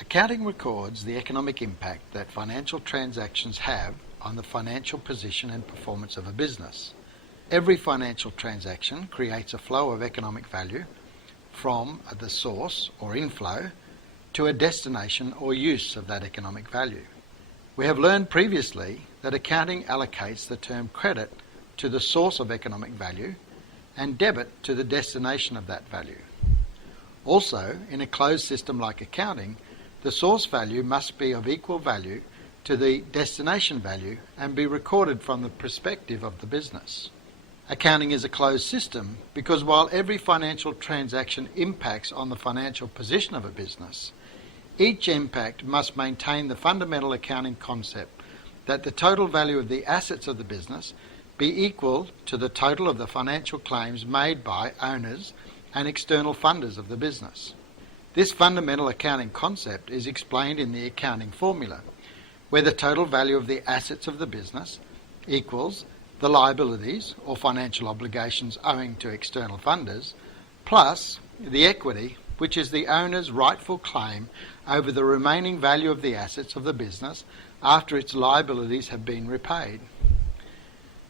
Accounting records the economic impact that financial transactions have on the financial position and performance of a business. Every financial transaction creates a flow of economic value from the source or inflow to a destination or use of that economic value. We have learned previously that accounting allocates the term credit to the source of economic value and debit to the destination of that value. Also, in a closed system like accounting, the source value must be of equal value to the destination value and be recorded from the perspective of the business. Accounting is a closed system because while every financial transaction impacts on the financial position of a business, each impact must maintain the fundamental accounting concept that the total value of the assets of the business be equal to the total of the financial claims made by owners and external funders of the business. This fundamental accounting concept is explained in the accounting formula, where the total value of the assets of the business equals the liabilities or financial obligations owing to external funders, plus the equity, which is the owner's rightful claim over the remaining value of the assets of the business after its liabilities have been repaid.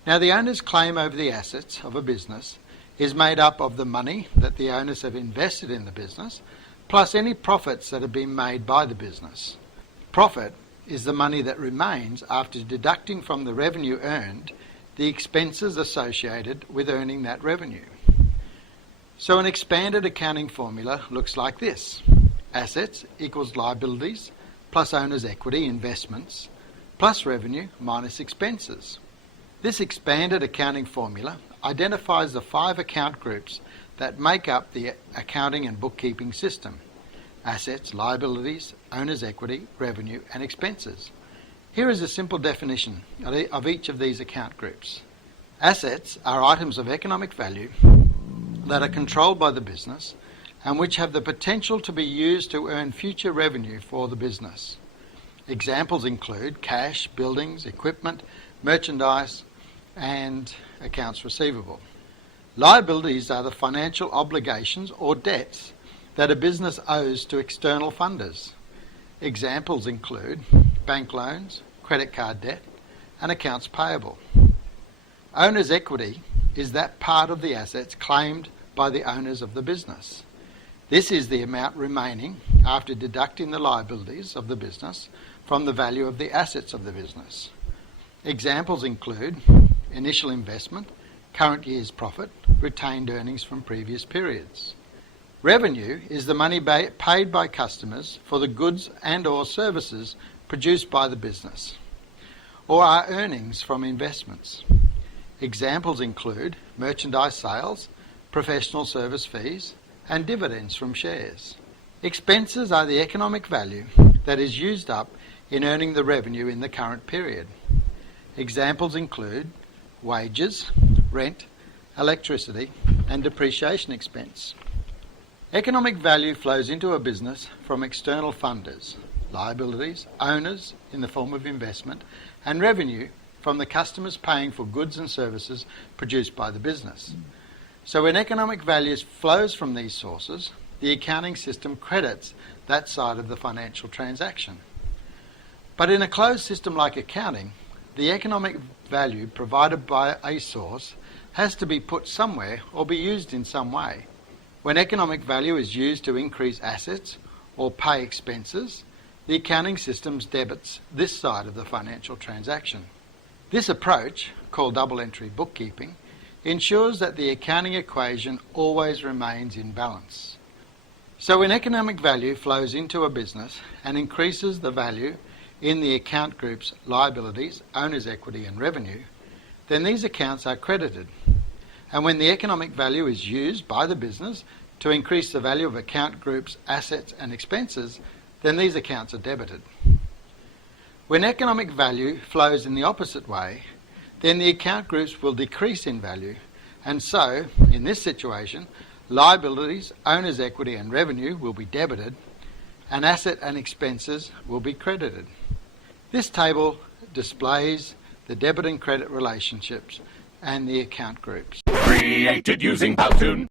Now, the owner's claim over the assets of a business is made up of the money that the owners have invested in the business, plus any profits that have been made by the business. Profit is the money that remains after deducting from the revenue earned the expenses associated with earning that revenue. So an expanded accounting formula looks like this. Assets equals liabilities plus owner's equity investments plus revenue minus expenses. This expanded accounting formula identifies the 5 account groups that make up the accounting and bookkeeping system: assets, liabilities, owner's equity, revenue, and expenses. Here is a simple definition of each of these account groups. Assets are items of economic value that are controlled by the business and which have the potential to be used to earn future revenue for the business. Examples include cash, buildings, equipment, merchandise, and accounts receivable. Liabilities are the financial obligations or debts that a business owes to external funders. Examples include bank loans, credit card debt, and accounts payable. Owner's equity is that part of the assets claimed by the owners of the business. This is the amount remaining after deducting the liabilities of the business from the value of the assets of the business. Examples include initial investment, current year's profit, retained earnings from previous periods. Revenue is the money paid by customers for the goods and/or services produced by the business, or are earnings from investments. Examples include merchandise sales, professional service fees, and dividends from shares. Expenses are the economic value that is used up in earning the revenue in the current period. Examples include wages, rent, electricity, and depreciation expense. Economic value flows into a business from external funders, liabilities, owners in the form of investment, and revenue from the customers paying for goods and services produced by the business. So when economic value flows from these sources, the accounting system credits that side of the financial transaction. But in a closed system like accounting, the economic value provided by a source has to be put somewhere or be used in some way. When economic value is used to increase assets or pay expenses, the accounting system debits this side of the financial transaction. This approach, called double entry bookkeeping, ensures that the accounting equation always remains in balance. So when economic value flows into a business and increases the value in the account groups liabilities, owner's equity, and revenue, then these accounts are credited. And when the economic value is used by the business to increase the value of account groups, assets, and expenses, then these accounts are debited. When economic value flows in the opposite way, then the account groups will decrease in value, and so, in this situation, liabilities, owner's equity, and revenue will be debited, and asset and expenses will be credited. This table displays the debit and credit relationships and the account groups. Created using Powtoon.